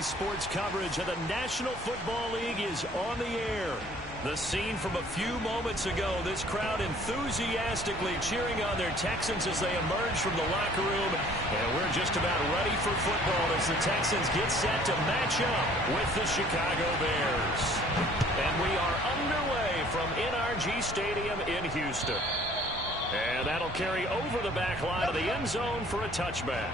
EA Sports coverage of the National Football League is on the air. The scene from a few moments ago, this crowd enthusiastically cheering on their Texans as they emerge from the locker room. And we're just about ready for football as the Texans get set to match up with the Chicago Bears. And we are underway from NRG Stadium in Houston. And that'll carry over the back line of the end zone for a touchback.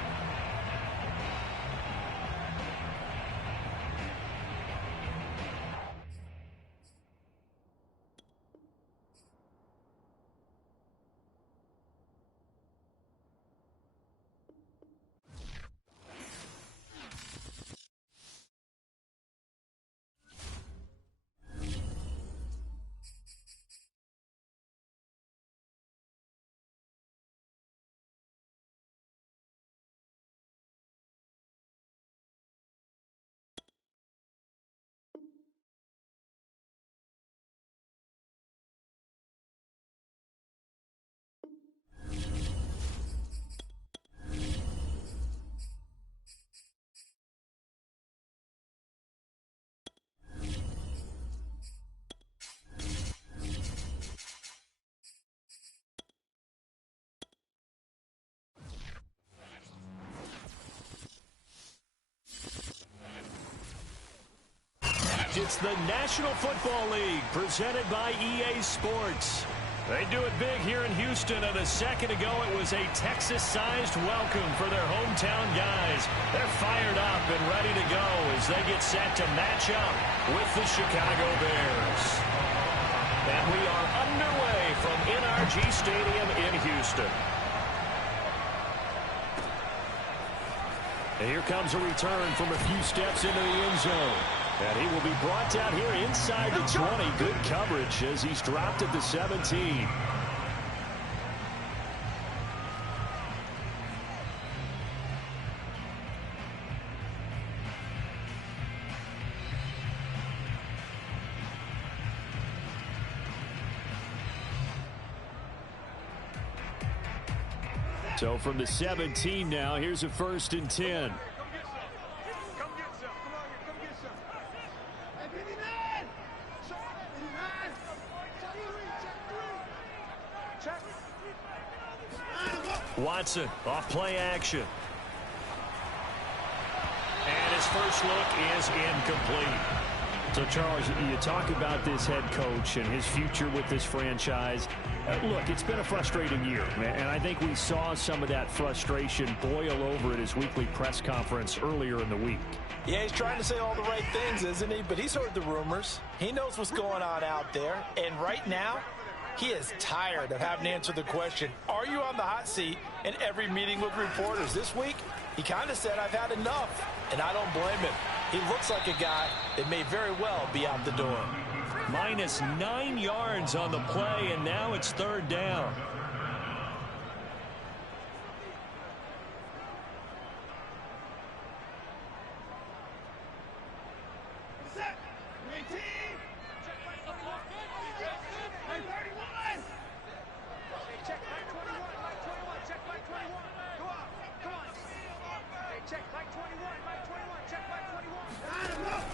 It's the National Football League presented by EA Sports. They do it big here in Houston, and a second ago it was a Texas-sized welcome for their hometown guys. They're fired up and ready to go as they get set to match up with the Chicago Bears. And we are underway from NRG Stadium in Houston. And here comes a return from a few steps into the end zone. And he will be brought down here inside the 20. Good coverage as he's dropped at the 17. So from the 17 now, here's a 1st and 10. Watson off play action. And his first look is incomplete. So, Charles, you talk about this head coach and his future with this franchise. Look, it's been a frustrating year, and I think we saw some of that frustration boil over at his weekly press conference earlier in the week. Yeah, he's trying to say all the right things, isn't he? But he's heard the rumors. He knows what's going on out there. And right now, he is tired of having to answer the question, are you on the hot seat in every meeting with reporters? This week, he kind of said, I've had enough, and I don't blame him. He looks like a guy that may very well be out the door. Minus 9 yards on the play, and now it's 3rd down.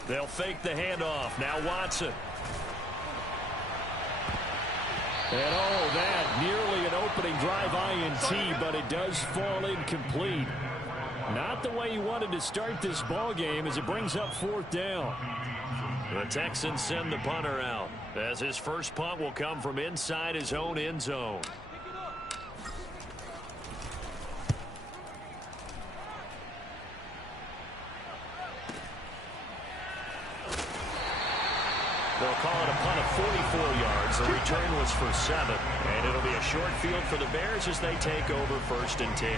They'll fake the handoff. Now Watson. And oh, that nearly an opening drive INT, but it does fall incomplete. Not the way he wanted to start this ball game as it brings up 4th down. The Texans send the punter out as his first punt will come from inside his own end zone. They'll call it a punt of 44 yards. The return was for 7. And it'll be a short field for the Bears as they take over 1st and 10.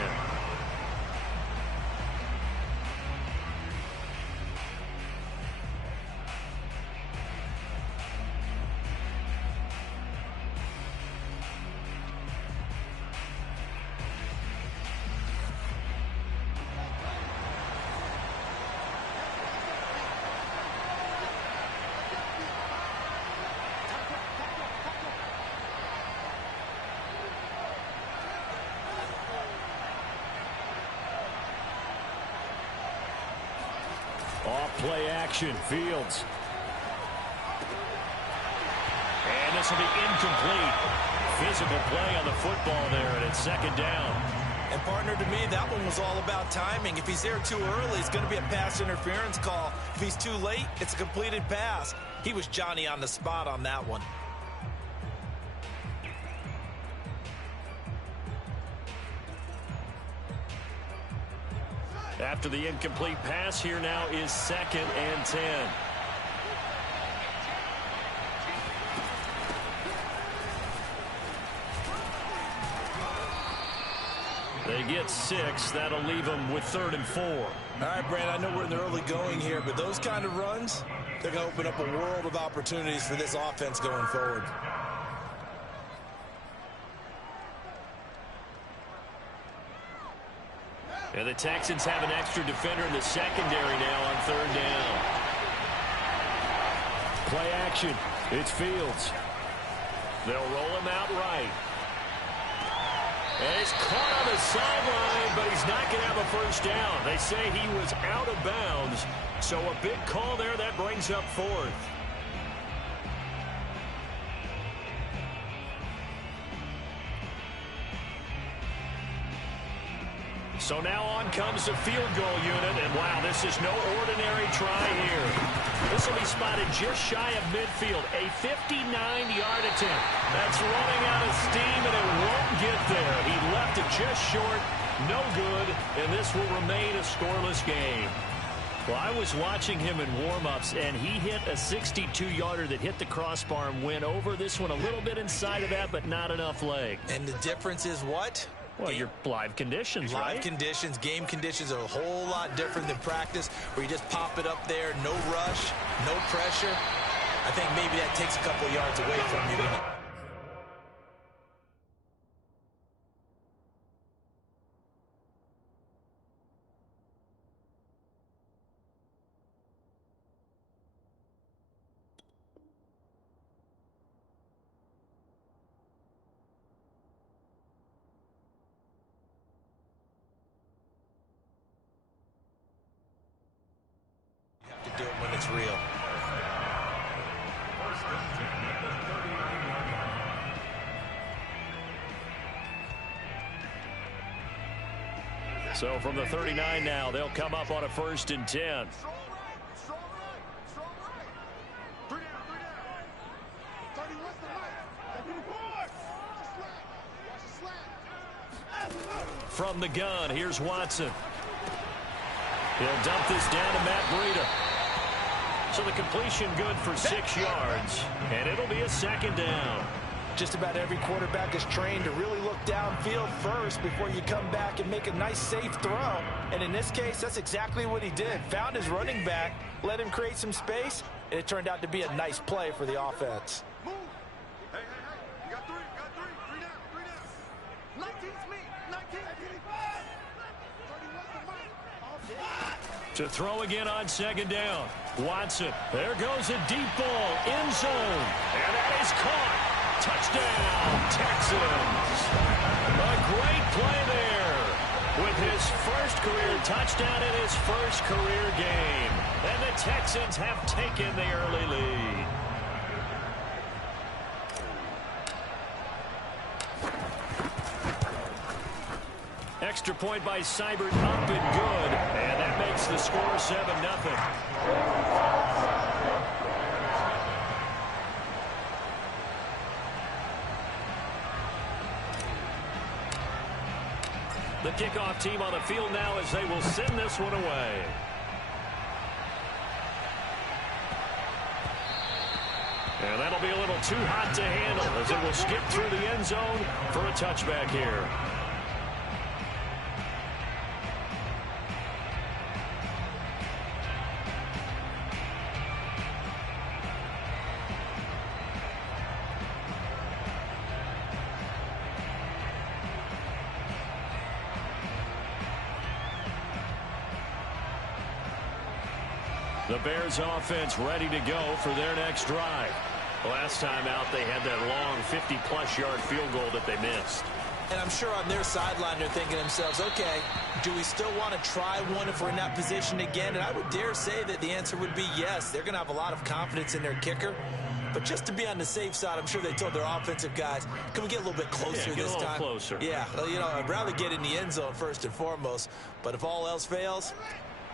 Off play action, Fields. And this will be incomplete. Physical play on the football there, and it's second down. And partner, to me, that one was all about timing. If he's there too early, it's going to be a pass interference call. If he's too late, it's a completed pass. He was Johnny on the spot on that one. After the incomplete pass, here now is 2nd and 10. They get 6. That'll leave them with 3rd and 4. All right, Brand, I know we're in the early going here, but those kind of runs, they're going to open up a world of opportunities for this offense going forward. And the Texans have an extra defender in the secondary now on 3rd down. Play action. It's Fields. They'll roll him out right. And he's caught on the sideline, but he's not going to have a first down. They say he was out of bounds. So a big call there that brings up 4th. So now on comes the field goal unit, and wow, this is no ordinary try here. This will be spotted just shy of midfield, a 59-yard attempt. That's running out of steam, and it won't get there. He left it just short, no good, and this will remain a scoreless game. Well, I was watching him in warm-ups, and he hit a 62-yarder that hit the crossbar and went over. This one a little bit inside of that, but not enough leg. And the difference is what? Well, your live conditions, right? Live conditions, game conditions are a whole lot different than practice, where you just pop it up there, no rush, no pressure. I think maybe that takes a couple yards away from you. Do it when it's real. So from the 39 now, they'll come up on a 1st and 10. From the gun, here's Watson. He'll dump this down to Matt Breida. So the completion good for 6 yards, and it'll be a 2nd down. Just about every quarterback is trained to really look downfield first before you come back and make a nice, safe throw. And in this case, that's exactly what he did. Found his running back, let him create some space, and it turned out to be a nice play for the offense. Move. Hey. You got three down. 19's me. 19. To throw again on 2nd down. Watson. There goes a deep ball. End zone. And that is caught. Touchdown, Texans. A great play there. With his first career touchdown in his first career game. And the Texans have taken the early lead. Extra point by Seibert, up and good. And that makes the score 7-0. The kickoff team on the field now as they will send this one away. And that'll be a little too hot to handle as it will skip through the end zone for a touchback here. The Bears offense ready to go for their next drive. Last time out, they had that long 50-plus yard field goal that they missed. And I'm sure on their sideline they're thinking to themselves, okay, do we still want to try one if we're in that position again? And I would dare say that the answer would be yes. They're going to have a lot of confidence in their kicker. But just to be on the safe side, I'm sure they told their offensive guys, can we get a little bit closer this time? Closer. Yeah, well, you know, I'd rather get in the end zone first and foremost. But if all else fails,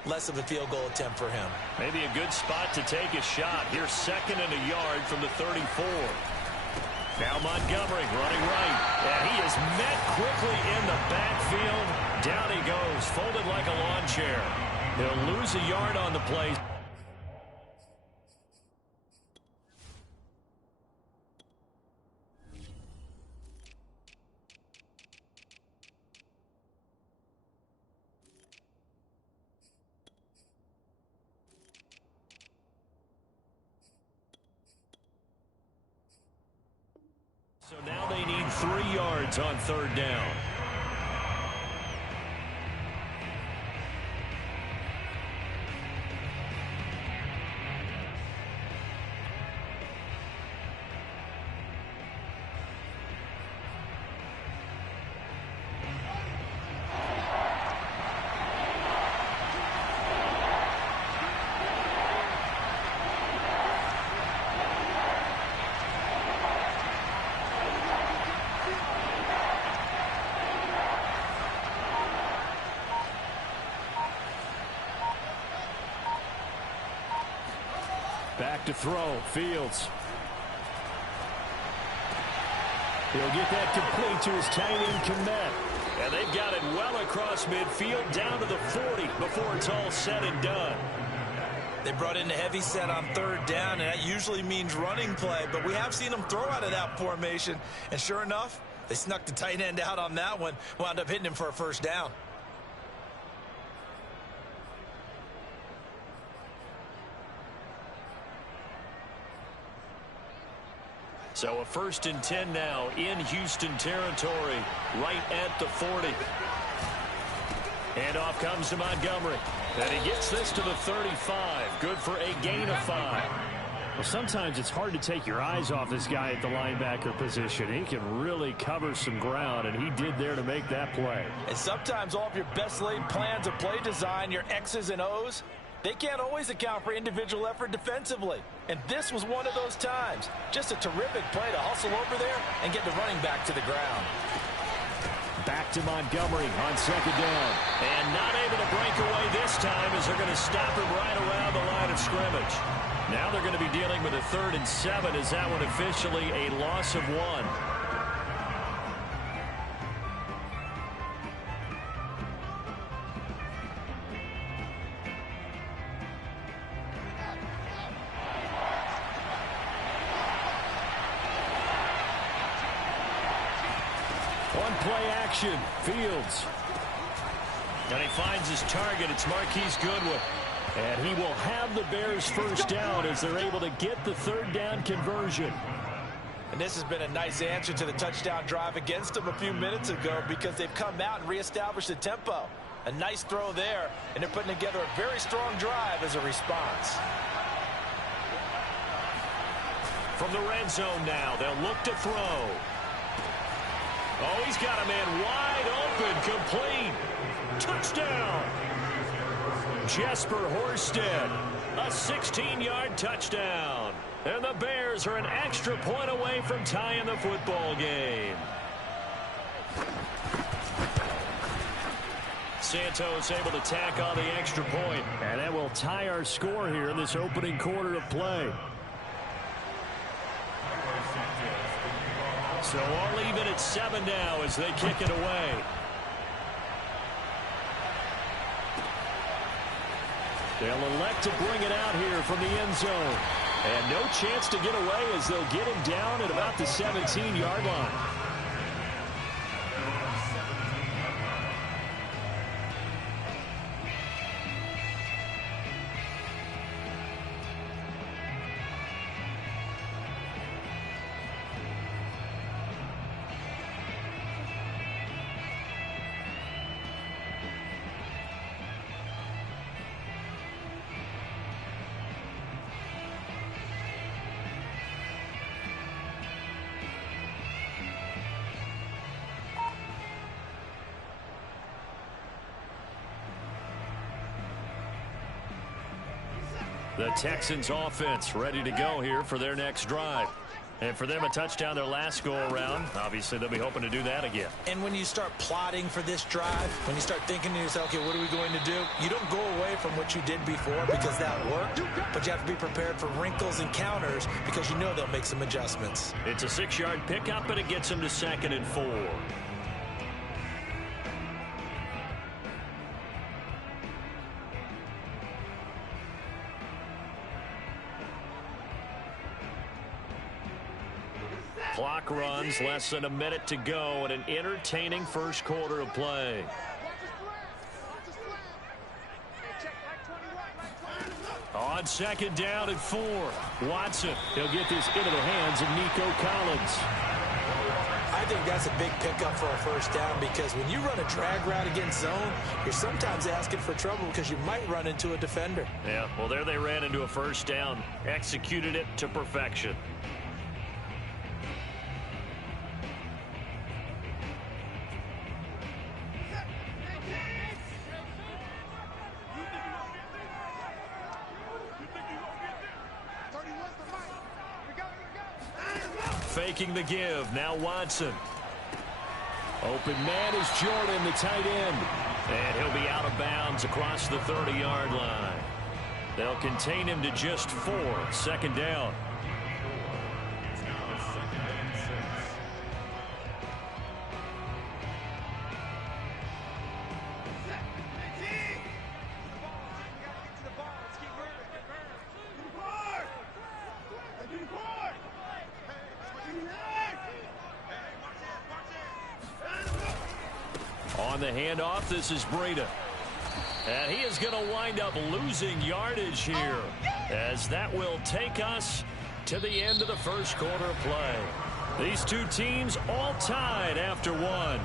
less of a field goal attempt for him. Maybe a good spot to take a shot. Here's 2nd and a yard from the 34. Now Montgomery running right. And he is met quickly in the backfield. Down he goes, folded like a lawn chair. He'll lose a yard on the play. So now they need 3 yards on 3rd down. Back to throw, Fields. He'll get that complete to his tight end, Kmet. And they've got it well across midfield, down to the 40 before it's all said and done. They brought in the heavy set on 3rd down, and that usually means running play. But we have seen them throw out of that formation. And sure enough, they snuck the tight end out on that one, wound up hitting him for a 1st down. So a 1st and 10 now in Houston territory, right at the 40. And off comes to Montgomery. And he gets this to the 35. Good for a gain of 5. Well, sometimes it's hard to take your eyes off this guy at the linebacker position. He can really cover some ground, and he did there to make that play. And sometimes all of your best laid plans of play design, your X's and O's, they can't always account for individual effort defensively. And this was one of those times. Just a terrific play to hustle over there and get the running back to the ground. Back to Montgomery on 2nd down. And not able to break away this time as they're going to stop him right around the line of scrimmage. Now they're going to be dealing with a 3rd and 7 as that one officially a loss of 1. Play action, Fields. And he finds his target. It's Marquise Goodwin. And he will have the Bears 1st down as they're able to get the 3rd down conversion. And this has been a nice answer to the touchdown drive against them a few minutes ago because they've come out and reestablished the tempo. A nice throw there, and they're putting together a very strong drive as a response. From the red zone now, they'll look to throw. Oh, he's got a man wide open, complete. Touchdown. Jesper Horsted, a 16-yard touchdown. And the Bears are an extra point away from tying the football game. Santos able to tack on the extra point. And that will tie our score here in this opening quarter of play. So all even at 7 now as they kick it away. They'll elect to bring it out here from the end zone. And no chance to get away as they'll get him down at about the 17-yard line. The Texans offense ready to go here for their next drive. And for them, a touchdown their last go-around. Obviously, they'll be hoping to do that again. And when you start plotting for this drive, when you start thinking to yourself, okay, what are we going to do? You don't go away from what you did before because that worked, but you have to be prepared for wrinkles and counters because you know they'll make some adjustments. It's a 6-yard pickup, and it gets them to 2nd and 4. Clock runs, less than a minute to go, and an entertaining first quarter of play. On 2nd down and 4, Watson. He'll get this into the hands of Nico Collins. I think that's a big pickup for a first down because when you run a drag route against zone, you're sometimes asking for trouble because you might run into a defender. Yeah, well, there they ran into a first down, executed it to perfection. Faking the give. Now Watson. Open man is Jordan, the tight end. And he'll be out of bounds across the 30-yard line. They'll contain him to just 4. 2nd down. On the handoff, this is Breida. And he is going to wind up losing yardage here, as that will take us to the end of the first quarter of play. These two teams all tied after 1.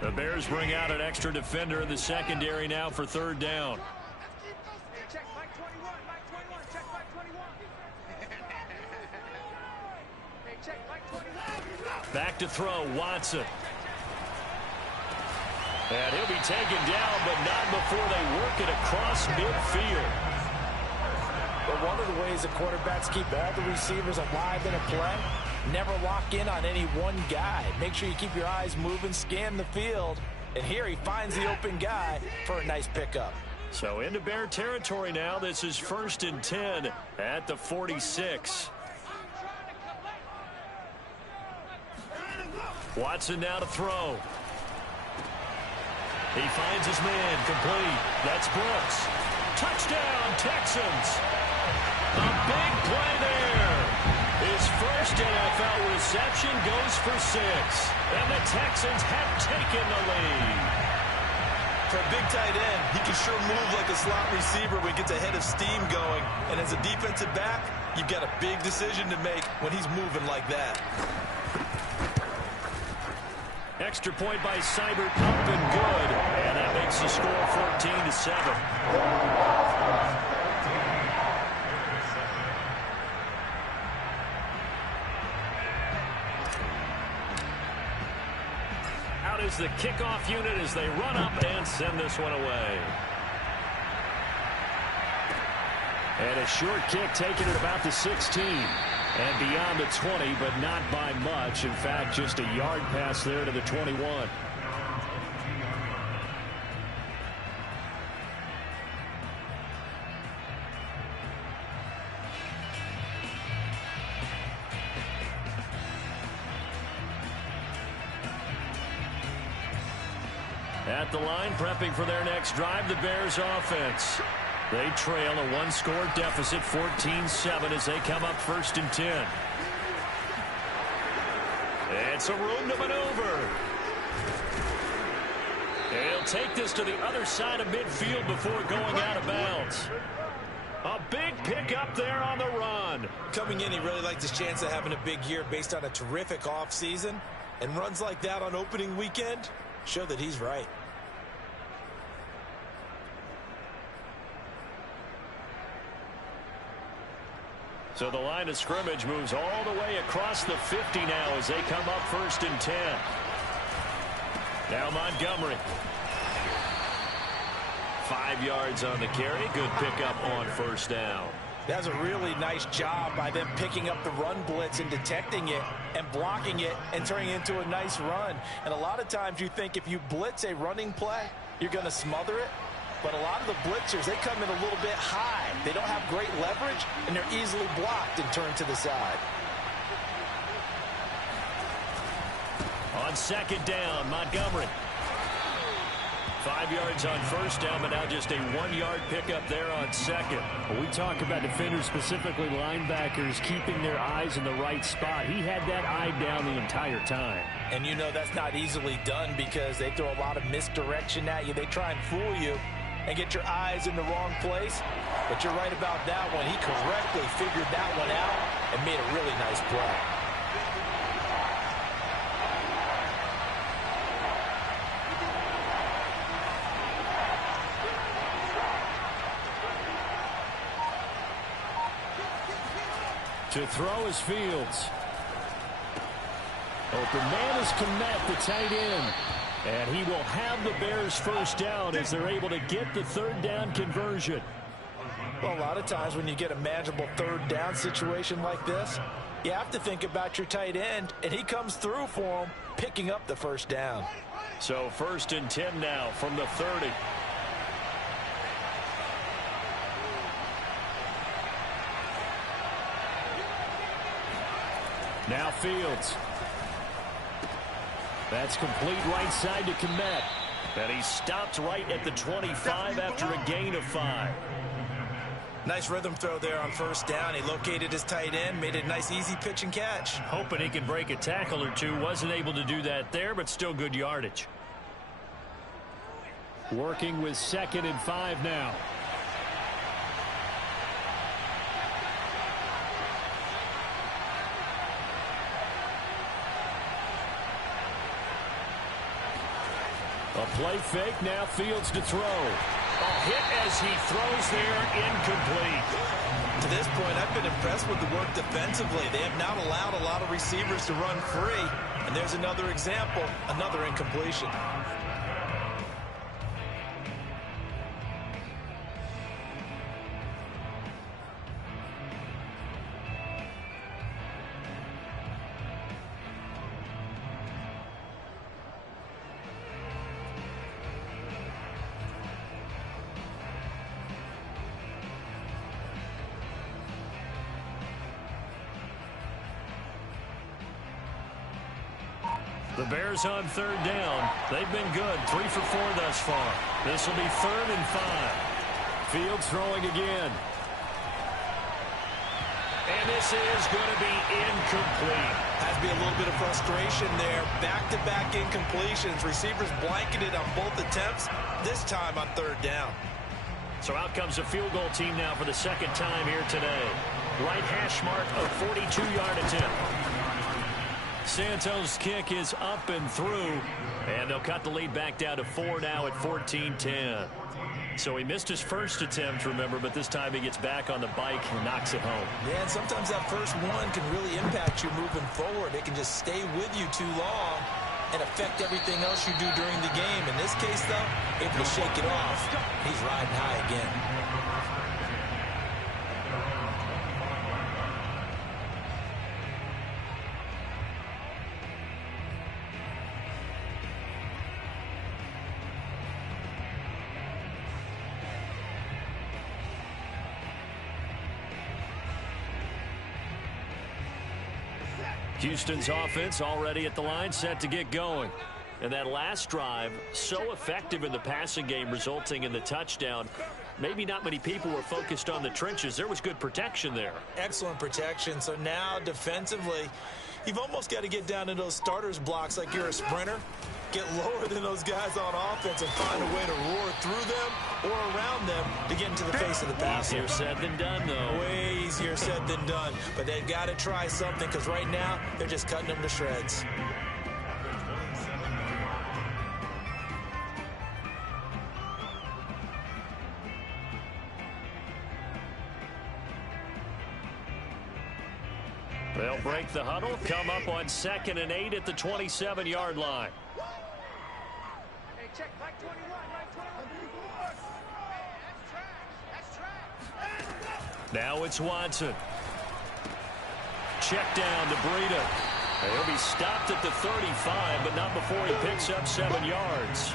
The Bears bring out an extra defender in the secondary now for 3rd down. Check Mike 21, Mike 21, check Mike 21. Hey, check Mike 21. Back to throw, Watson. And he'll be taken down, but not before they work it across midfield. But one of the ways the quarterbacks keep all the receivers alive in a play, never lock in on any one guy. Make sure you keep your eyes moving, scan the field. And here he finds the open guy for a nice pickup. So into Bear territory now. This is 1st and 10 at the 46. Watson now to throw. He finds his man, complete. That's Brooks. Touchdown, Texans. A big play there. His first NFL reception goes for 6. And the Texans have taken the lead. For a big tight end, he can sure move like a slot receiver when he gets a head of steam going. And as a defensive back, you've got a big decision to make when he's moving like that. Extra point by Seibert, up and good. And that makes the score 14-7. Is the kickoff unit as they run up and send this one away. And a short kick taken at about the 16 and beyond the 20, but not by much. In fact, just a yard pass there to the 21. At the line, prepping for their next drive, the Bears offense. They trail a 1-score deficit, 14-7, as they come up 1st and 10. It's a room to maneuver. He'll take this to the other side of midfield before going out of bounds. A big pickup there on the run. Coming in, he really liked his chance of having a big year based on a terrific offseason. And runs like that on opening weekend show that he's right. So the line of scrimmage moves all the way across the 50 now as they come up 1st and 10. Now Montgomery. 5 yards on the carry. Good pickup on 1st down. That's a really nice job by them picking up the run blitz and detecting it and blocking it and turning it into a nice run. And a lot of times you think if you blitz a running play, you're going to smother it. But a lot of the blitzers, they come in a little bit high. They don't have great leverage, and they're easily blocked and turned to the side. On 2nd down, Montgomery. 5 yards on 1st down, but now just a 1-yard pickup there on 2nd. Well, we talk about defenders, specifically linebackers, keeping their eyes in the right spot. He had that eye down the entire time. And you know that's not easily done because they throw a lot of misdirection at you. They try and fool you and get your eyes in the wrong place. But you're right about that one. He correctly figured that one out and made a really nice play. To throw is Fields. Open man is Kmet, the tight end. And he will have the Bears 1st down as they're able to get the 3rd down conversion. Well, a lot of times when you get a manageable 3rd down situation like this, you have to think about your tight end, and he comes through for him, picking up the 1st down. So 1st and 10 now from the 30. Now Fields. That's complete right side to Kmet. And he stopped right at the 25 after a gain of 5. Nice rhythm throw there on 1st down. He located his tight end, made it a nice easy pitch and catch. Hoping he can break a tackle or two. Wasn't able to do that there, but still good yardage. Working with 2nd and 5 now. A play fake, now Fields to throw. A hit as he throws there, incomplete. To this point, I've been impressed with the work defensively. They have not allowed a lot of receivers to run free. And there's another example, another incompletion. The Bears on 3rd down. They've been good. 3 for 4 thus far. This will be 3rd and 5. Fields throwing again. And this is going to be incomplete. Has to be a little bit of frustration there. Back-to-back incompletions. Receivers blanketed on both attempts, this time on 3rd down. So out comes a field goal team now for the 2nd time here today. Right hash mark of 42-yard attempt. Santos' kick is up and through, and they'll cut the lead back down to 4 now at 14-10. So he missed his first attempt, remember, but this time he gets back on the bike and knocks it home. Yeah, and sometimes that first one can really impact you moving forward. It can just stay with you too long and affect everything else you do during the game. In this case, though, able to shake it off. He's riding high again. Houston's offense already at the line, set to get going. And that last drive, so effective in the passing game, resulting in the touchdown. Maybe not many people were focused on the trenches. There was good protection there. Excellent protection. So now defensively, you've almost got to get down to those starters blocks like you're a sprinter. Get lower than those guys on offense and find a way to roar through them or around them to get into the face of the passer. Easier said than done, though. Way easier said than done. But they've got to try something because right now they're just cutting them to shreds. They'll break the huddle, come up on 2nd and 8 at the 27-yard line. Hey, check, right 21, right 21. That's trash. Now it's Watson. Check down to Breida. He'll be stopped at the 35, but not before he picks up 7 yards.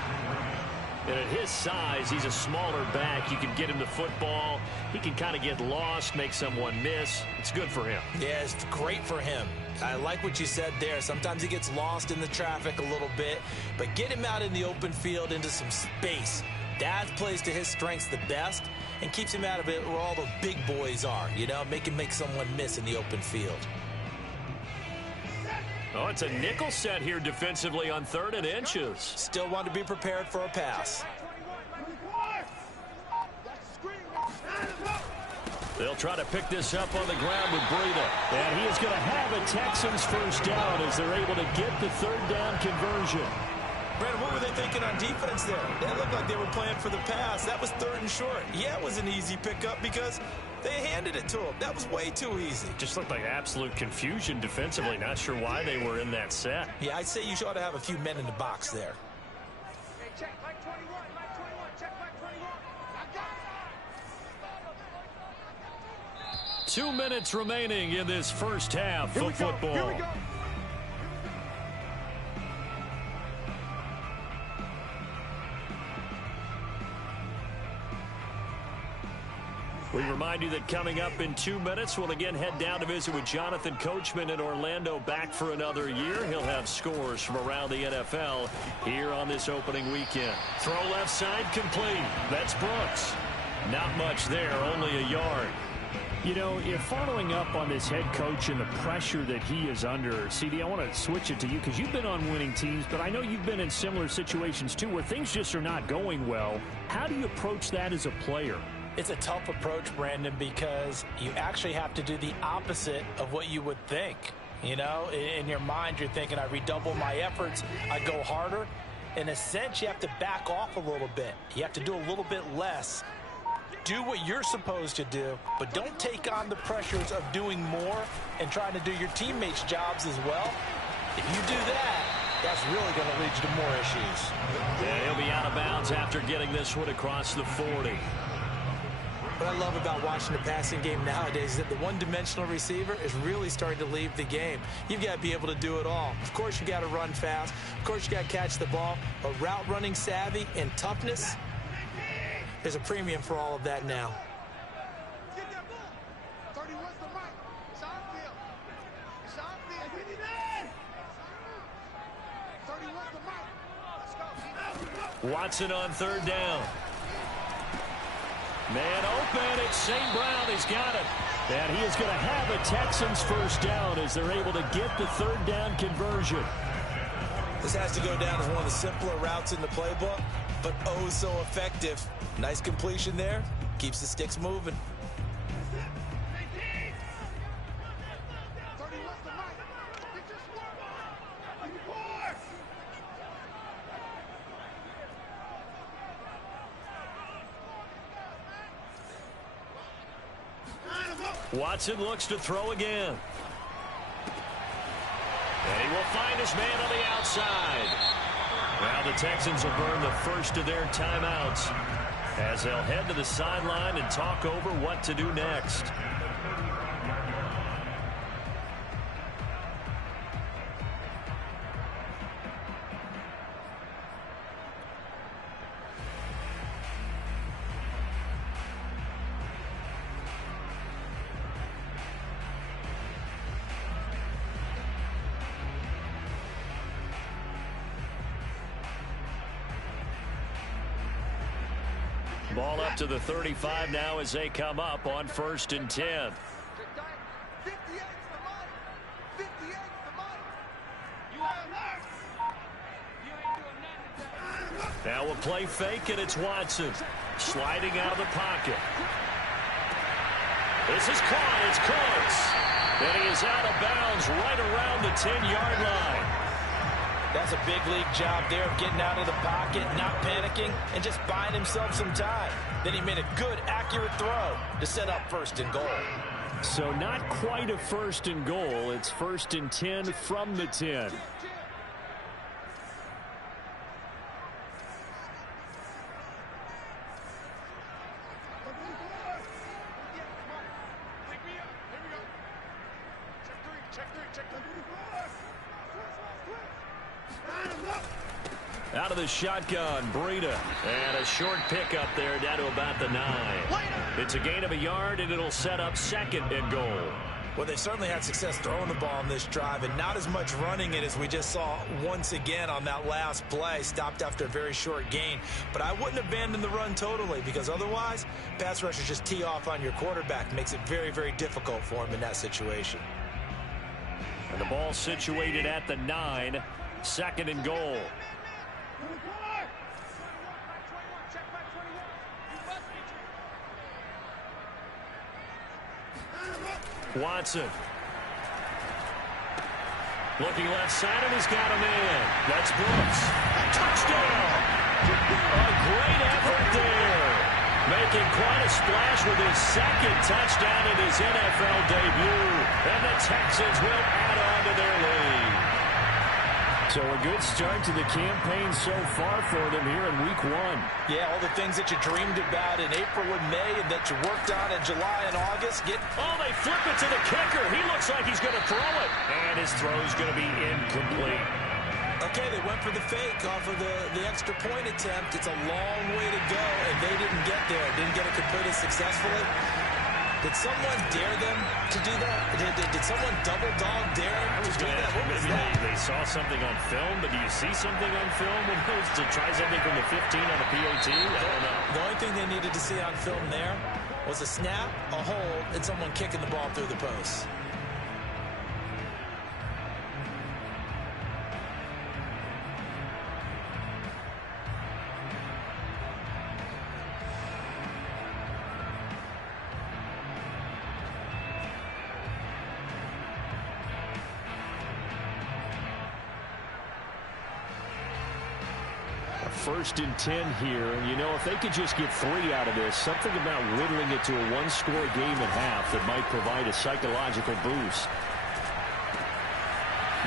And at his size, he's a smaller back. You can get him the football. He can kind of get lost, make someone miss. It's good for him. Yeah, it's great for him. I like what you said there. Sometimes he gets lost in the traffic a little bit, but get him out in the open field into some space. Dad plays to his strengths the best and keeps him out of it where all the big boys are, you know, make him make someone miss in the open field. Oh, it's a nickel set here defensively on 3rd and inches. Still want to be prepared for a pass. They'll try to pick this up on the ground with Breida. And he is going to have a Texans first down as they're able to get the 3rd down conversion. Brandon, what were they thinking on defense there? They looked like they were playing for the pass. That was 3rd and short. Yeah, it was an easy pickup because they handed it to him. That was way too easy. Just looked like absolute confusion defensively. Not sure why they were in that set. Yeah, I'd say you ought to have a few men in the box there. Hey, check, right 21, right 21, check, right 21. I got it. 2 minutes remaining in this first half of football. Here we go. We remind you that coming up in 2 minutes, we'll again head down to visit with Jonathan Coachman in Orlando, back for another year. He'll have scores from around the NFL here on this opening weekend. Throw left side complete. That's Brooks. Not much there, only a yard. You know, if following up on this head coach and the pressure that he is under, CD, I want to switch it to you because you've been on winning teams, but I know you've been in similar situations too where things just are not going well. How do you approach that as a player? It's a tough approach, Brandon, because you actually have to do the opposite of what you would think. You know, in your mind, you're thinking, I redouble my efforts, I go harder. In a sense, you have to back off a little bit. You have to do a little bit less. Do what you're supposed to do, but don't take on the pressures of doing more and trying to do your teammates' jobs as well. If you do that, that's really going to lead you to more issues. Yeah, he'll be out of bounds after getting this one across the 40. What I love about watching the passing game nowadays is that the one-dimensional receiver is really starting to leave the game. You've got to be able to do it all. Of course, you got to run fast. Of course, you got to catch the ball. But route running savvy and toughness, there's a premium for all of that now. Get that ball. 30 what's the right? It's on field. It's on field. 30 what's the right? Let's go. Watson on 3rd down. Man open, it's St. Brown, he's got it. And he is going to have a Texans first down as they're able to get the 3rd down conversion. This has to go down as one of the simpler routes in the playbook, but oh so effective. Nice completion there, keeps the sticks moving. 30 what's the right? It just Watson looks to throw again. And he will find his man on the outside. Well, the Texans will burn the first of their timeouts as they'll head to the sideline and talk over what to do next. Ball up to the 35 now as they come up on 1st and 10. 58's the money. 58's the money. You ain't doing nothing. Now a play fake, and it's Watson sliding out of the pocket. This is caught. It's close. And he is out of bounds right around the 10-yard line. That's a big league job there of getting out of the pocket, not panicking, and just buying himself some time. Then he made a good, accurate throw to set up 1st and goal. So not quite a first and goal. It's first and 10 from the 10. Out of the shotgun, Breida. And a short pickup there down to about the 9. It's a gain of a yard, and it'll set up second and goal. Well, they certainly had success throwing the ball on this drive, and not as much running it as we just saw once again on that last play. Stopped after a very short gain. But I wouldn't abandon the run totally, because otherwise, pass rushers just tee off on your quarterback. Makes it very, very difficult for him in that situation. And the ball situated at the 9. Second and goal. Watson. Looking left side, and he's got him in. That's Brooks. Touchdown! A great effort there. Making quite a splash with his second touchdown in his NFL debut. And the Texans will add on to their lead. So a good start to the campaign so far for them here in week 1. Yeah, all the things that you dreamed about in April and May and that you worked on in July and August. Oh, they flip it to the kicker. He looks like he's going to throw it. And his throw's going to be incomplete. Okay, they went for the fake off of the extra point attempt. It's a long way to go, and they didn't get there. Didn't get it completed successfully. Did someone dare them to do that? Did someone double dog dare them to do that? What was Maybe that? they saw something on film, but do you see something on film when it goes to try something from the 15 on a PAT? I don't know. The only thing they needed to see on film there was a snap, a hold, and someone kicking the ball through the post. First and 10 here, and you know, if they could just get 3 out of this, something about whittling it to a one-score game at half that might provide a psychological boost.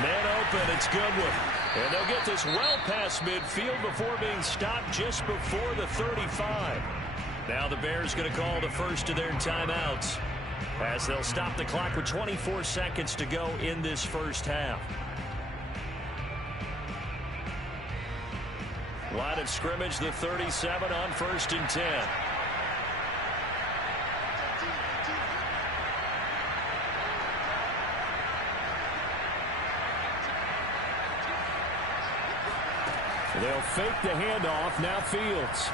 Man open, it's Goodwin. And they'll get this well past midfield before being stopped just before the 35. Now the Bears going to call the first of their timeouts as they'll stop the clock with 24 seconds to go in this first half. Line of scrimmage, the 37 on first and 10. They'll fake the handoff. Now Fields.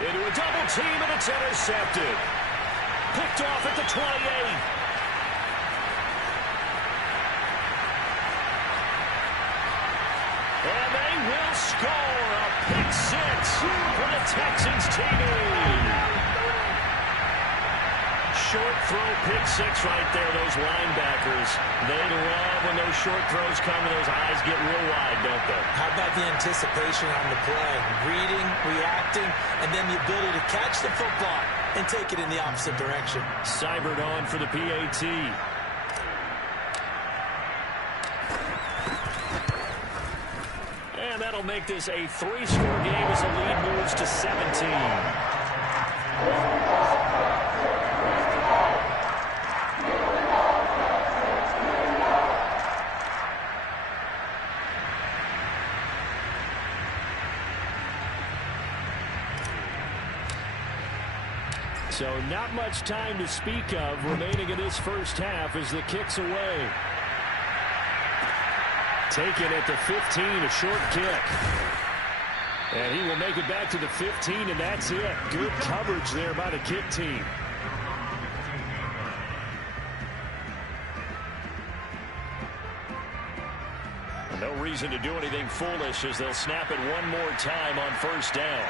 Into a double team, and it's intercepted. Picked off at the 28. And they will score a pick 6 for the Texans TV. Short throw, pick 6 right there. Those linebackers, they love when those short throws come and those eyes get real wide, don't they? How about the anticipation on the play? Reading, reacting, and then the ability to catch the football and take it in the opposite direction. Seibert on for the PAT. And that'll make this a 3-score game as the lead moves to 17. So not much time to speak of remaining in this first half as the kick's away. Taken at the 15, a short kick. And he will make it back to the 15, and that's it. Good coverage there by the kick team. No reason to do anything foolish as they'll snap it one more time on first down.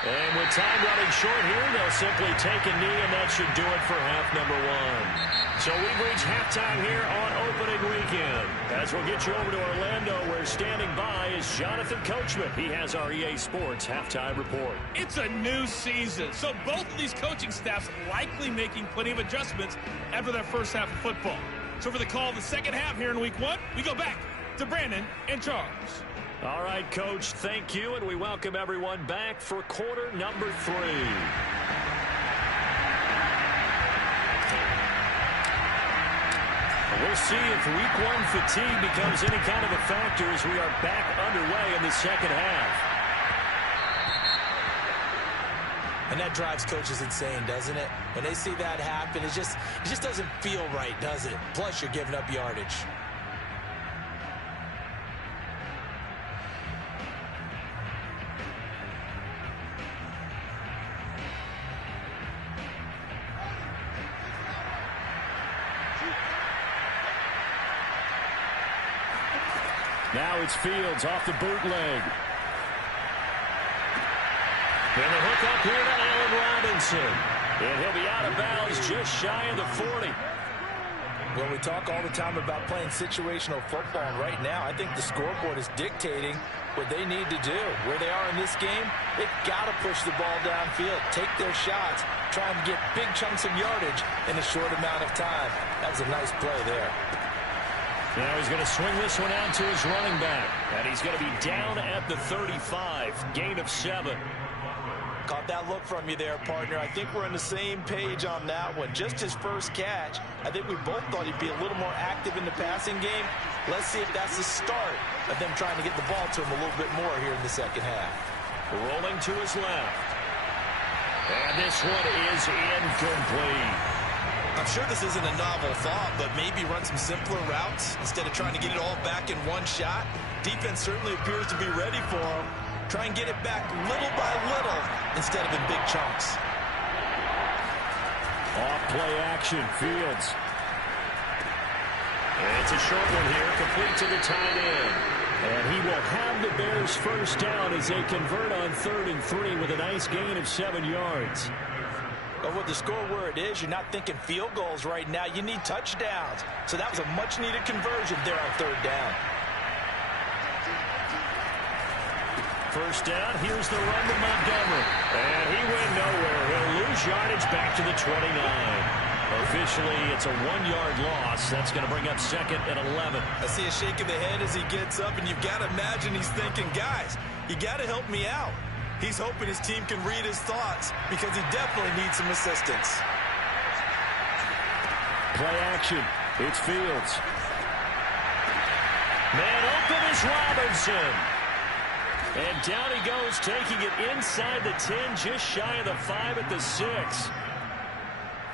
And with time running short here, they'll simply take a knee, and that should do it for half number 1. So we've reached halftime here on opening weekend. As we'll get you over to Orlando, where standing by is Jonathan Coachman. He has our EA Sports halftime report. It's a new season, so both of these coaching staffs likely making plenty of adjustments after their first half of football. So for the call of the second half here in week 1, we go back to Brandon and Charles. All right, Coach, thank you, and we welcome everyone back for quarter number 3. We'll see if week 1 fatigue becomes any kind of a factor as we are back underway in the second half. And that drives coaches insane, doesn't it? When they see that happen, it just doesn't feel right, does it? Plus, you're giving up yardage. Now it's Fields off the bootleg. And the hook up here to Allen Robinson. And he'll be out of bounds just shy of the 40. Well, we talk all the time about playing situational football, and right now I think the scoreboard is dictating what they need to do. Where they are in this game, they've got to push the ball downfield, take their shots, trying to get big chunks of yardage in a short amount of time. That was a nice play there. Now he's going to swing this one out to his running back. And he's going to be down at the 35. Gain of 7. Caught that look from you there, partner. I think we're on the same page on that one. Just his first catch. I think we both thought he'd be a little more active in the passing game. Let's see if that's the start of them trying to get the ball to him a little bit more here in the second half. Rolling to his left. And this one is incomplete. I'm sure this isn't a novel thought, but maybe run some simpler routes instead of trying to get it all back in one shot. Defense certainly appears to be ready for him. Try and get it back little by little instead of in big chunks. Off play action, Fields. It's a short one here, complete to the tight end. And he will have the Bears first down as they convert on 3rd and 3 with a nice gain of 7 yards. But with the score where it is, you're not thinking field goals right now. You need touchdowns. So that was a much-needed conversion there on 3rd down. First down, here's the run to Montgomery. And he went nowhere. He'll lose yardage back to the 29. Officially, it's a 1-yard loss. That's going to bring up 2nd and 11. I see a shake of the head as he gets up, and you've got to imagine he's thinking, guys, you got to help me out. He's hoping his team can read his thoughts because he definitely needs some assistance. Play action. It's Fields. Man open is Robinson. And down he goes, taking it inside the 10, just shy of the 5 at the 6.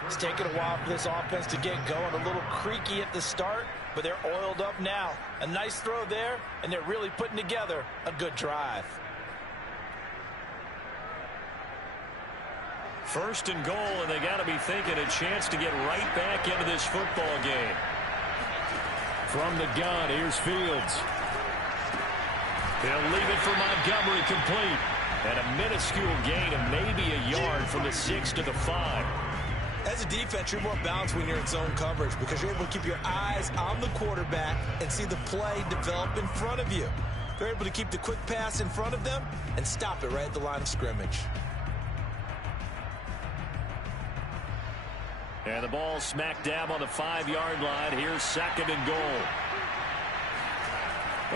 It's taken a while for this offense to get going. A little creaky at the start, but they're oiled up now. A nice throw there, and they're really putting together a good drive. First and goal, and they got to be thinking a chance to get right back into this football game. From the gun, here's Fields. He'll leave it for Montgomery complete. And a minuscule gain of maybe a yard from the 6 to the 5. As a defense, you're more balanced when you're in zone coverage because you're able to keep your eyes on the quarterback and see the play develop in front of you. They're able to keep the quick pass in front of them and stop it right at the line of scrimmage. And the ball smack dab on the 5-yard line. Here's 2nd and goal.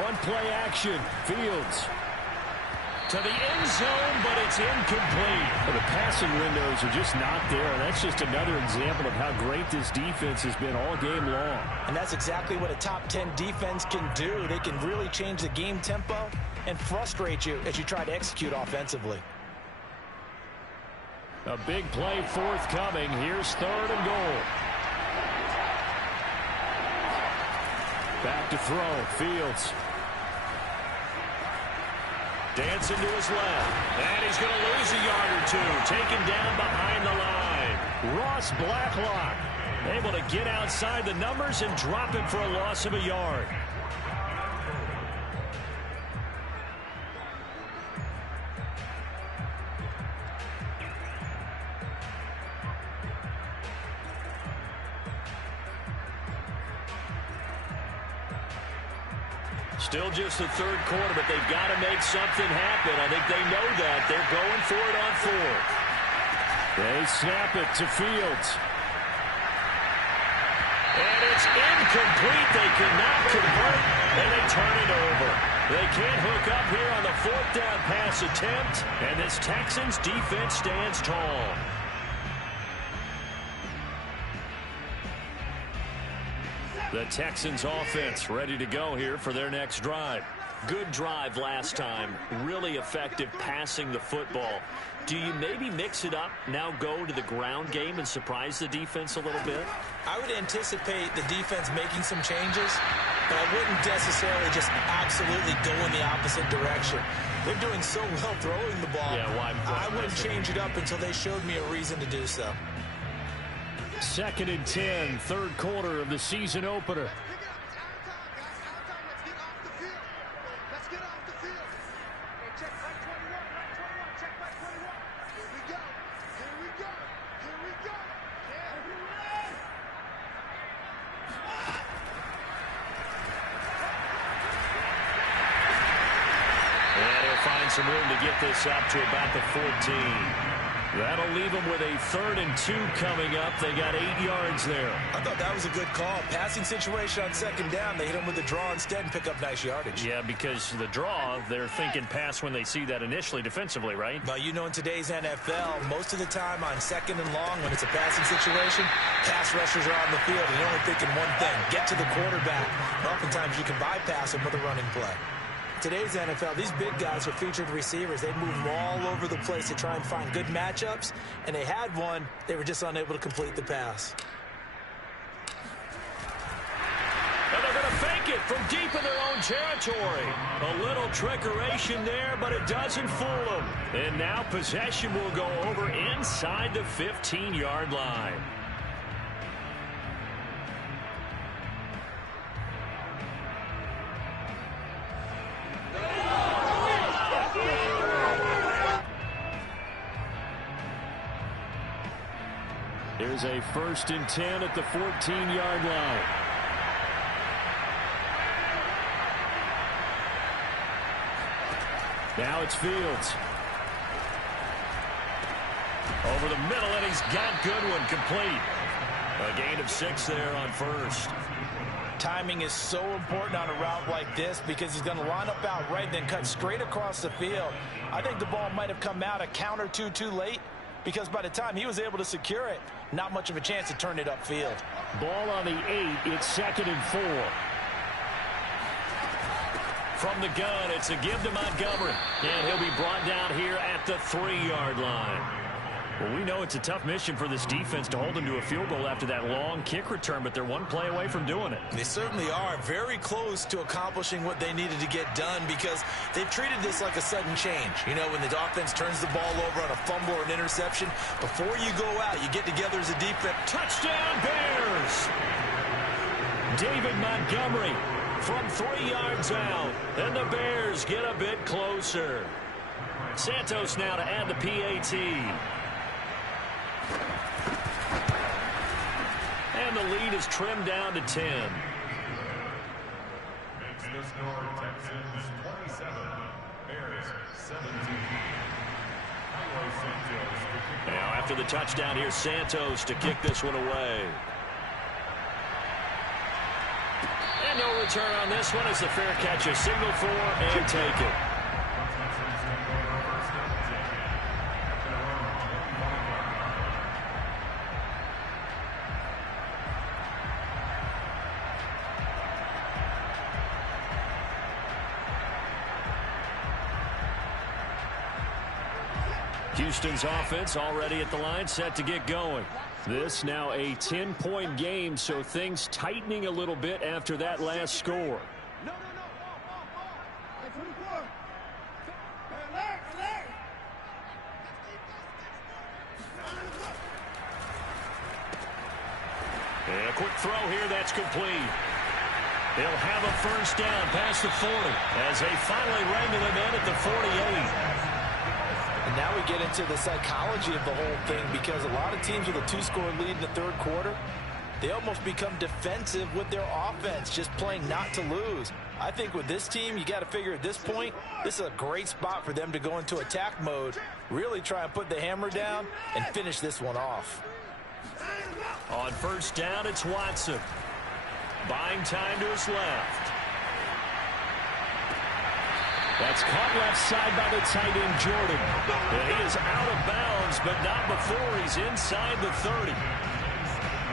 On play action, Fields. To the end zone, but it's incomplete. Well, the passing windows are just not there. And that's just another example of how great this defense has been all game long. And that's exactly what a top 10 defense can do. They can really change the game tempo and frustrate you as you try to execute offensively. A big play forthcoming. Here's 3rd and goal. Back to throw. Fields. Dancing to his left. And he's going to lose a yard or 2. Taken down behind the line. Ross Blacklock able to get outside the numbers and drop it for a loss of a yard. Still just the third quarter, but they've got to make something happen. I think they know that. They're going for it on fourth. They snap it to Fields. And it's incomplete. They cannot convert, and they turn it over. They can't hook up here on the fourth down pass attempt, and this Texans defense stands tall. The Texans offense ready to go here for their next drive. Good drive last time. Really effective passing the football. Do you maybe mix it up, now go to the ground game and surprise the defense a little bit? I would anticipate the defense making some changes, but I wouldn't necessarily just absolutely go in the opposite direction. They're doing so well throwing the ball. Yeah, why I wouldn't change it up until they showed me a reason to do so. 2nd and 10, third quarter of the season opener. Let's get off the field. Hey, check back 21, check back 21. Here we go. Here we go. Here we go. And he'll find some room to get this up to about the 14. That'll leave them with a 3rd and 2 coming up. They got 8 yards there. I thought that was a good call. Passing situation on 2nd down. They hit him with the draw instead and pick up nice yardage. Yeah, because the draw, they're thinking pass when they see that initially defensively, right? But you know, in today's NFL, most of the time on 2nd and long, when it's a passing situation, pass rushers are on the field and they're only thinking one thing, get to the quarterback. And oftentimes you can bypass them with a running play. Today's NFL, these big guys are featured receivers. They move them all over the place to try and find good matchups, and they had one. They were just unable to complete the pass. And they're going to fake it from deep in their own territory. A little trickeration there, but it doesn't fool them. And now possession will go over inside the 15-yard line. Here's a 1st and 10 at the 14-yard line. Now it's Fields. Over the middle, and he's got Goodwin complete. A gain of 6 there on 1st. Timing is so important on a route like this because he's going to line up out right, then cut straight across the field. I think the ball might have come out a count or two too late, because by the time he was able to secure it, not much of a chance to turn it upfield. Ball on the 8. It's 2nd and 4. From the gun, it's a give to Montgomery. And he'll be brought down here at the 3-yard line. Well, we know it's a tough mission for this defense to hold them to a field goal after that long kick return, but they're one play away from doing it. They certainly are very close to accomplishing what they needed to get done, because they've treated this like a sudden change. You know, when the offense turns the ball over on a fumble or an interception, before you go out, you get together as a defense. Touchdown, Bears! David Montgomery from 3 yards out, and the Bears get a bit closer. Santos now to add the PAT. And the lead is trimmed down to 10. Makes the score Texans 27, Bears 17. Now after the touchdown, here's Santos to kick this one away. And no return on this one as the fair catch is signaled for and take it. Houston's offense already at the line, set to get going. This now a 10-point game, so things tightening a little bit after that last score. No. And a quick throw here, that's complete. They'll have a first down past the 40 as they finally wrangle him in at the 48. And now we get into the psychology of the whole thing, because a lot of teams with a 2-score lead in the third quarter, they almost become defensive with their offense, just playing not to lose. I think with this team, you got to figure at this point, this is a great spot for them to go into attack mode, really try and put the hammer down and finish this one off. On first down, it's Watson. Buying time to his left. That's caught left side by the tight end, Jordan. And he is out of bounds, but not before he's inside the 30.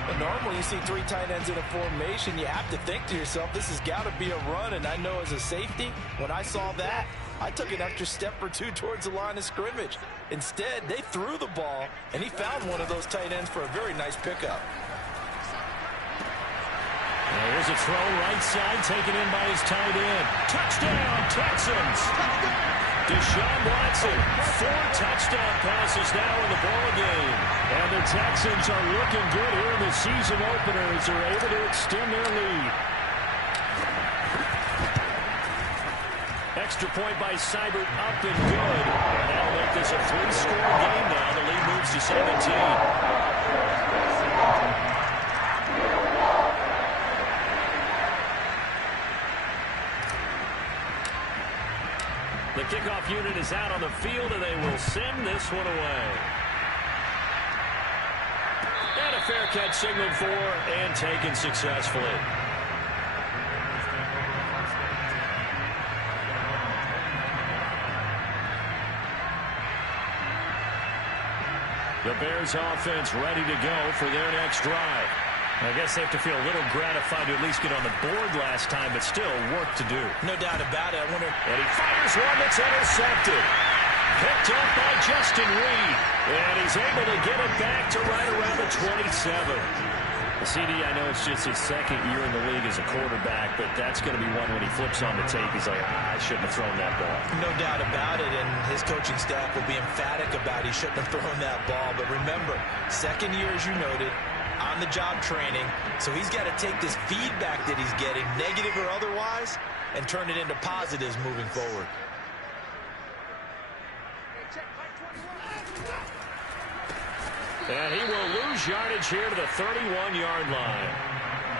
But normally you see three tight ends in a formation, you have to think to yourself, this has got to be a run. And I know as a safety, when I saw that, I took an extra step or two towards the line of scrimmage. Instead, they threw the ball, and he found one of those tight ends for a very nice pickup. Here's a throw right side taken in by his tight end. Touchdown, Texans. Deshaun Watson, 4 touchdown passes now in the ball game. And the Texans are looking good here in the season opener as they're able to extend their lead. Extra point by Seibert, up and good. And that'll make this a 3-score game now. The lead moves to 17. The kickoff unit is out on the field, and they will send this one away. And a fair catch signaled for and taken successfully. The Bears offense ready to go for their next drive. I guess they have to feel a little gratified to at least get on the board last time, but still work to do. No doubt about it. And he fires one that's intercepted. Picked up by Justin Reed. And he's able to get it back to right around the 27. The CD, I know it's just his second year in the league as a quarterback, but that's going to be one when he flips on the tape. He's like, I shouldn't have thrown that ball. No doubt about it, and his coaching staff will be emphatic about he shouldn't have thrown that ball. But remember, second year, as you noted, on-the-job training, so he's got to take this feedback that he's getting, negative or otherwise, and turn it into positives moving forward. And he will lose yardage here to the 31-yard line.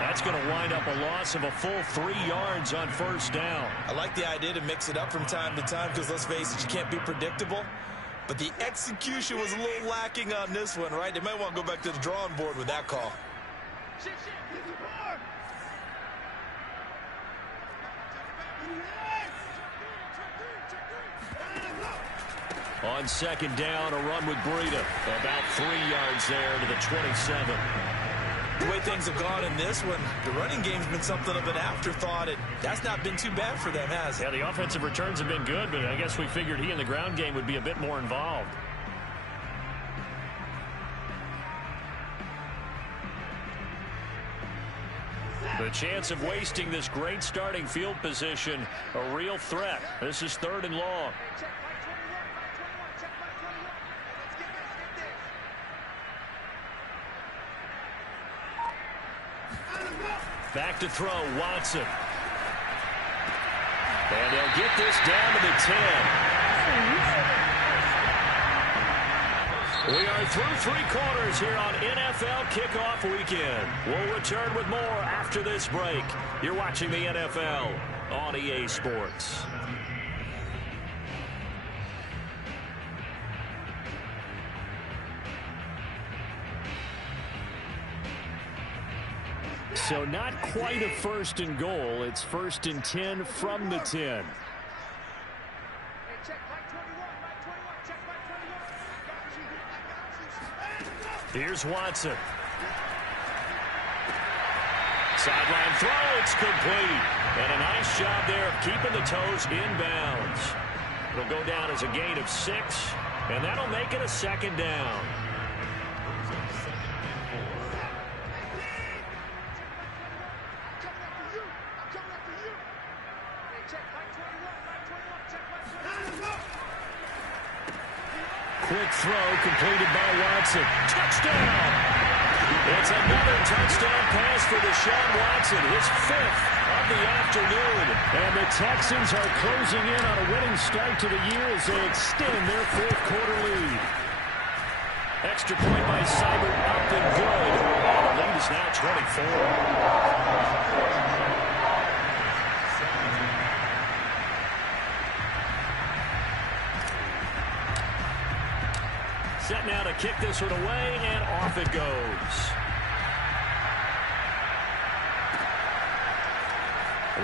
That's going to wind up a loss of a full 3 yards on first down. I like the idea to mix it up from time to time because, let's face it, you can't be predictable. But the execution was a little lacking on this one, right? They might want to go back to the drawing board with that call. On second down, a run with Breida. About 3 yards there to the 27. The way things have gone in this one, the running game's been something of an afterthought, and that's not been too bad for them, has it? Yeah, the offensive returns have been good, but I guess we figured he in the ground game would be a bit more involved. The chance of wasting this great starting field position, a real threat. This is 3rd and long. Back to throw, Watson. And they'll get this down to the 10. We are through 3 quarters here on NFL Kickoff Weekend. We'll return with more after this break. You're watching the NFL on EA Sports. So not quite a 1st and goal. It's 1st and 10 from the 10. Here's Watson. Sideline throw, it's complete. And a nice job there of keeping the toes inbounds. It'll go down as a gain of 6, and that'll make it a 2nd down. Quick throw completed by Watson. Touchdown! It's another touchdown pass for Deshaun Watson, his 5th of the afternoon. And the Texans are closing in on a winning start to the year as they extend their 4th quarter lead. Extra point by Seibert, up and good. And the lead is now 24. Set now to kick this one away, and off it goes.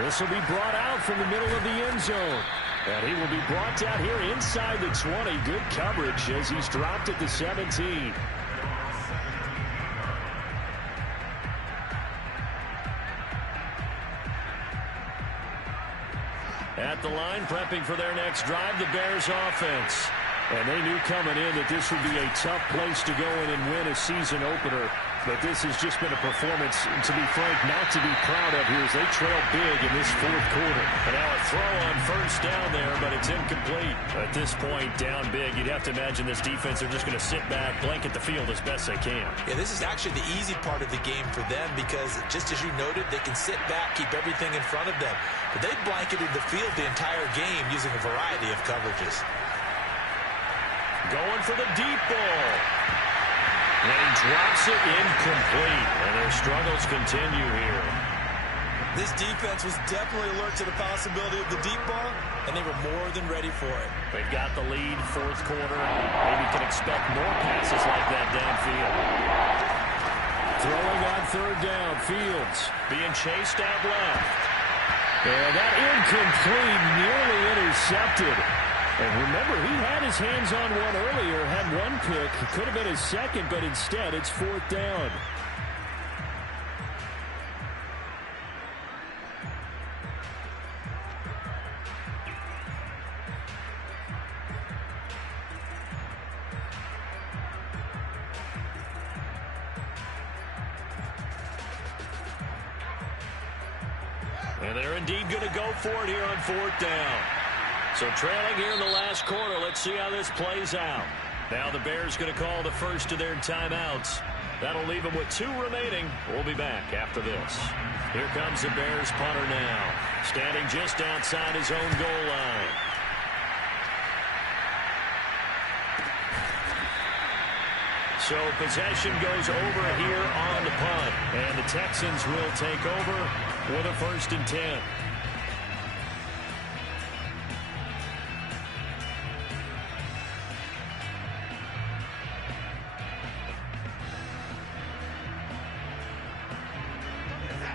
This will be brought out from the middle of the end zone. And he will be brought down here inside the 20. Good coverage as he's dropped at the 17. At the line, prepping for their next drive, the Bears offense. And they knew coming in that this would be a tough place to go in and win a season opener. But this has just been a performance, to be frank, not to be proud of here as they trail big in this fourth quarter. And now a throw on first down there, but it's incomplete. At this point, down big, you'd have to imagine this defense are just going to sit back, blanket the field as best they can. Yeah, this is actually the easy part of the game for them because, just as you noted, they can sit back, keep everything in front of them. But they've blanketed the field the entire game using a variety of coverages. Going for the deep ball. And he drops it incomplete. And their struggles continue here. This defense was definitely alert to the possibility of the deep ball, and they were more than ready for it. They've got the lead, fourth quarter. Maybe can expect more passes like that downfield. Throwing on third down, Fields being chased out left. And that incomplete, nearly intercepted. And remember, he had his hands on one earlier, had one pick. Could have been his second, but instead it's fourth down. And they're indeed going to go for it here on fourth down. So trailing here in the last quarter. Let's see how this plays out. Now the Bears going to call the first of their timeouts. That'll leave them with 2 remaining. We'll be back after this. Here comes the Bears punter now. Standing just outside his own goal line. So possession goes over here on the punt. And the Texans will take over with a 1st and 10.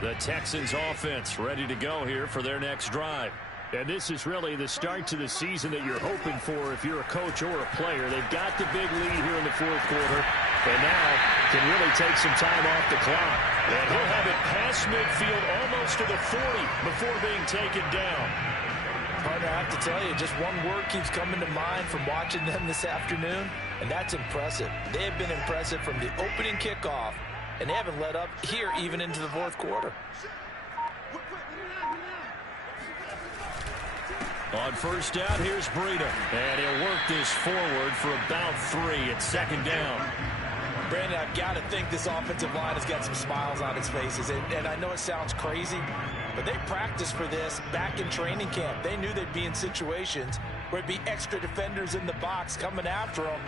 The Texans offense ready to go here for their next drive. And this is really the start to the season that you're hoping for if you're a coach or a player. They've got the big lead here in the fourth quarter, and now can really take some time off the clock. And he'll have it past midfield almost to the 40 before being taken down. Partner, I have to tell you, just one word keeps coming to mind from watching them this afternoon, and that's impressive. They have been impressive from the opening kickoff, and they haven't let up here even into the fourth quarter. On first down, here's Breida. And he'll work this forward for about 3 at second down. Brandon, I've got to think this offensive line has got some smiles on its faces. And I know it sounds crazy, but they practiced for this back in training camp. They knew they'd be in situations where it'd be extra defenders in the box coming after them,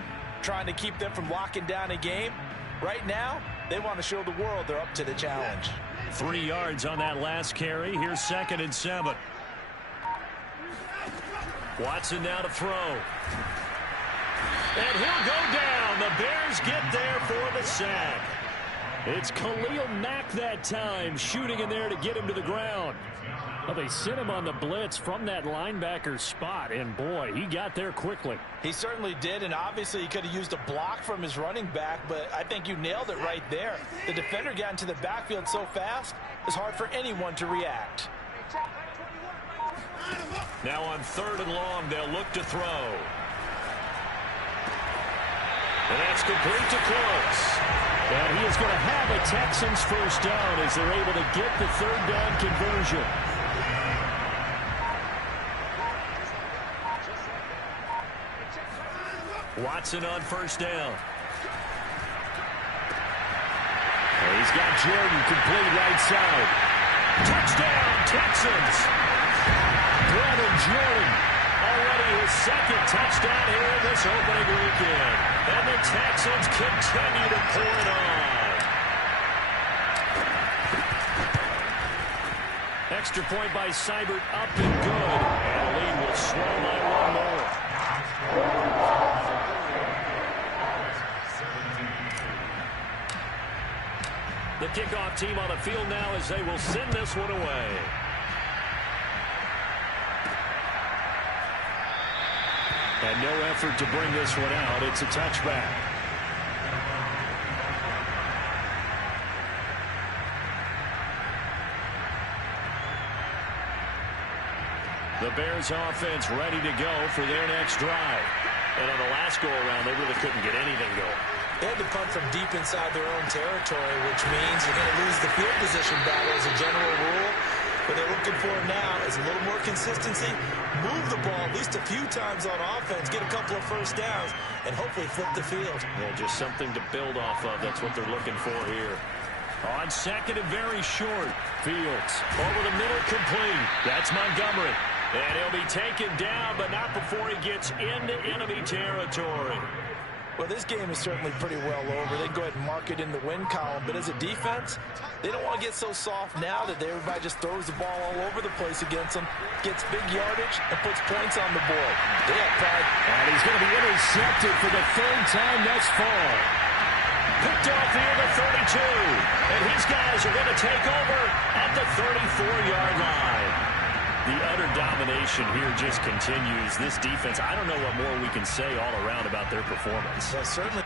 trying to keep them from locking down a game. Right now, they want to show the world they're up to the challenge. 3 yards on that last carry. Here's 2nd and 7. Watson now to throw. And he'll go down. The Bears get there for the sack. It's Khalil Mack that time, shooting in there to get him to the ground. Well, they sent him on the blitz from that linebacker spot, and boy, he got there quickly. He certainly did, and obviously he could have used a block from his running back, but I think you nailed it right there. The defender got into the backfield so fast, it's hard for anyone to react. Now on 3rd and long, they'll look to throw. And that's complete to Close. And he is going to have a Texans first down as they're able to get the 3rd down conversion. Watson on first down. And he's got Jordan complete right side. Touchdown, Texans. Brandon Jordan. Already his 2nd touchdown here in this opening weekend. And the Texans continue to pour it on. Extra point by Seibert, up and good. And the lead will slow by one more. The kickoff team on the field now as they will send this one away. And no effort to bring this one out. It's a touchback. The Bears offense ready to go for their next drive. And on the last go-around, they really couldn't get anything going. They had to punt from deep inside their own territory, which means you're going to lose the field position battle as a general rule. What they're looking for now is a little more consistency, move the ball at least a few times on offense, get a couple of first downs, and hopefully flip the field. Yeah, just something to build off of. That's what they're looking for here. On second and very short, Fields over the middle, complete. That's Montgomery. And he'll be taken down, but not before he gets into enemy territory. Well, this game is certainly pretty well over. They can go ahead and mark it in the win column. But as a defense, they don't want to get so soft now that everybody just throws the ball all over the place against them, gets big yardage, and puts points on the board. They have pride. And he's going to be intercepted for the third time thus far. Picked off near the 32. And his guys are going to take over at the 34-yard line. The utter domination here just continues. This defense, I don't know what more we can say all around about their performance. Well, certainly.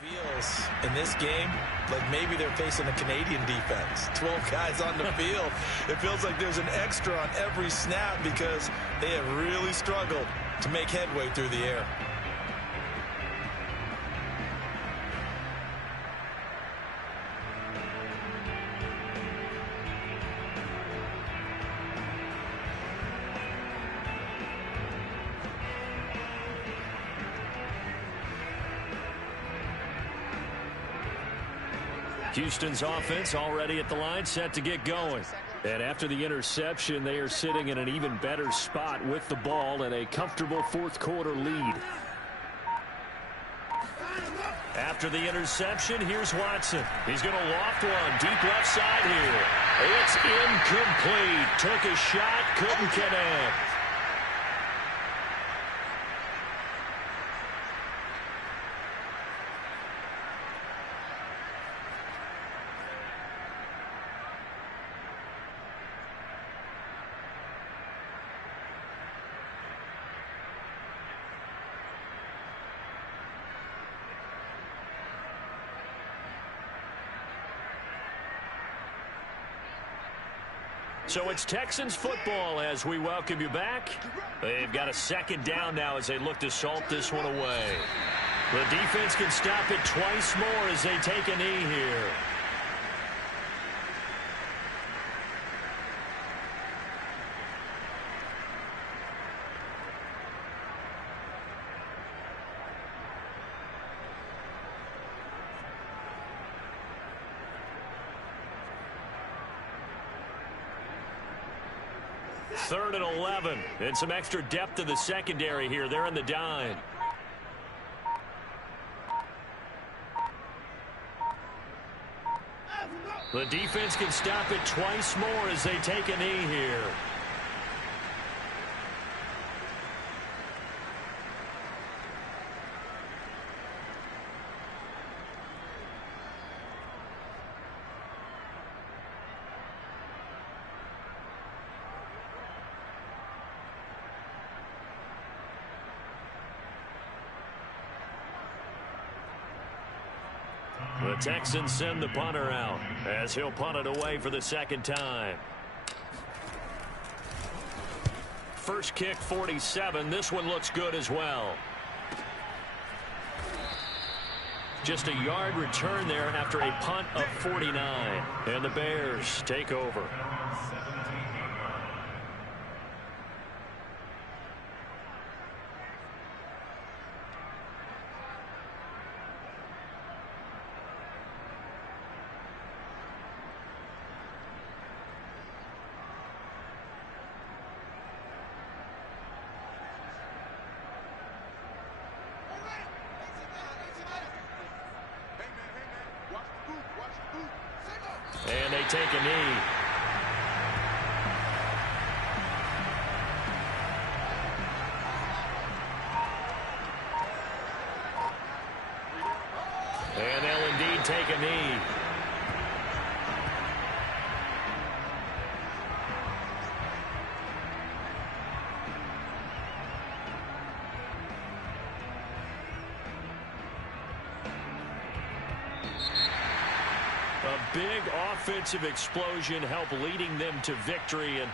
Feels in this game like maybe they're facing a Canadian defense. 12 guys on the field. It feels like there's an extra on every snap because they have really struggled to make headway through the air. Houston's offense already at the line, set to get going. And after the interception, they are sitting in an even better spot with the ball and a comfortable fourth quarter lead. After the interception, here's Watson. He's going to loft one deep left side here. It's incomplete. Took a shot, couldn't connect. So it's Texans football as we welcome you back. They've got a second down now as they look to salt this one away. The defense can stop it twice more as they take a knee here. Third and 11, and some extra depth to the secondary here. They're in the dime. The defense can stop it twice more as they take a knee here. The Texans send the punter out as he'll punt it away for the second time. First kick 47. This one looks good as well. Just a yard return there after a punt of 49. And the Bears take over. Watch the booth. they take a knee. And they'll indeed take a knee. A big offensive explosion helped leading them to victory. And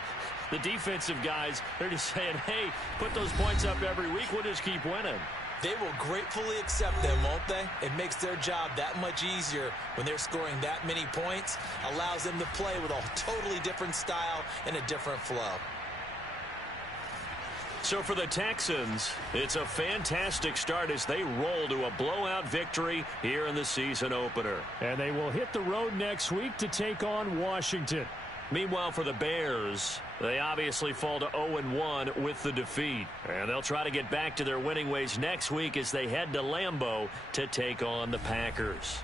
the defensive guys, they're just saying, hey, put those points up every week. We'll just keep winning. They will gratefully accept them, won't they? It makes their job that much easier when they're scoring that many points. Allows them to play with a totally different style and a different flow. So for the Texans, it's a fantastic start as they roll to a blowout victory here in the season opener. And they will hit the road next week to take on Washington. Meanwhile, for the Bears, they obviously fall to 0-1 with the defeat. And they'll try to get back to their winning ways next week as they head to Lambeau to take on the Packers.